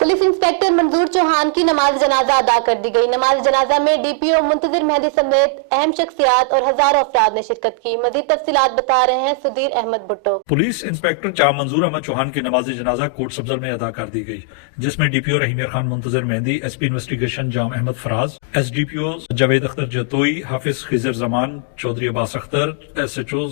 Police inspector मंजूर चौहान की नमाज जनाजा अदा कर दी गई। नमाज जनाजा में डीपीओ मुंतजिर मेहदी समेत अहम शख्सियात और हजारों अफराद ने शिरकत की। मजीद तफसीलात बता रहे हैं सुधीर अहमद भुट्टो। पुलिस इंस्पेक्टर चा मंजूर अहमद चौहान की नमाज जनाजा कोट सब्जल में अदा कर दी गई, जिसमें डीपीओ रहीम खान मुंतजिर मेहदी, एसपी इन्वेस्टिगेशन जाम अहमद फराज, एसडीपीओ जावेद अख्तर जतोई, हाफिज खिजर जमान, चौधरी अब्बास अख्तर, एसएचओ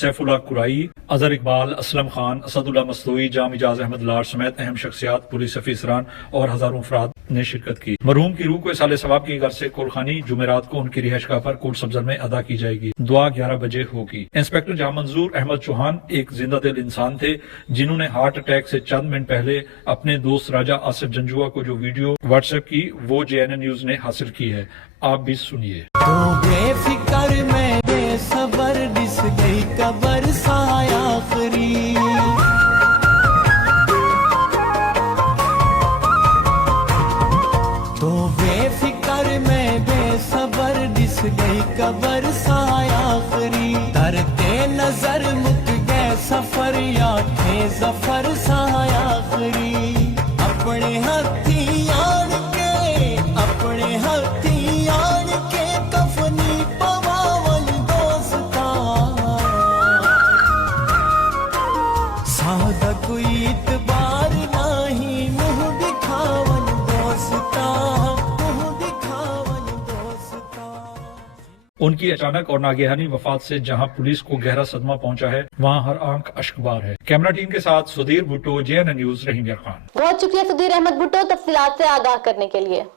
सैफुल्लाह कुराई, अजहर इकबाल, असलम खान, असदुल्ला मस्तोई, जाम इजाज अहमद लार समेत अहम शख्सियात, पुलिस अफसरान और हजारों अफराद ने शिरकत की। मरहूम की रूह को इसाले सवाब की गर्ज से कोलखानी जुमेरात को उनकी रिहाइशगाह पर कोट सब्जल में अदा की जाएगी। दुआ 11 बजे होगी। इंस्पेक्टर जाम मंजूर अहमद चौहान एक जिंदा दिल इंसान थे, जिन्होंने हार्ट अटैक से चंद मिनट पहले अपने दोस्त राजा आसिफ जंजुआ को जो वीडियो व्हाट्सएप की वो JNN न्यूज ने हासिल की है। आप भी सुनिए। तो बेफिक्र में बेसबर दिस गई कबर साया आखरी, तो बेफिक्र में बेसबर दिस गई कबर साया आखरी, तरते नजर मुक गए सफर याथे जफर साया आखरी, अपने हथी आन के अपने हथी आन के कफनी पवावन दोस्ता, सादा कोई इतबार नहीं मुंह दिखावन दोस्ता, मुंह दिखावन दोस्ता। उनकी अचानक और नागेहानी वफात से जहां पुलिस को गहरा सदमा पहुंचा है, वहां हर आंख अश्कबार है। कैमरा टीम के साथ सुधीर भुट्टो, JNN न्यूज, रहीम खान। बहुत शुक्रिया सुधीर अहमद भुट्टो तफसीलात से आगाह करने के लिए।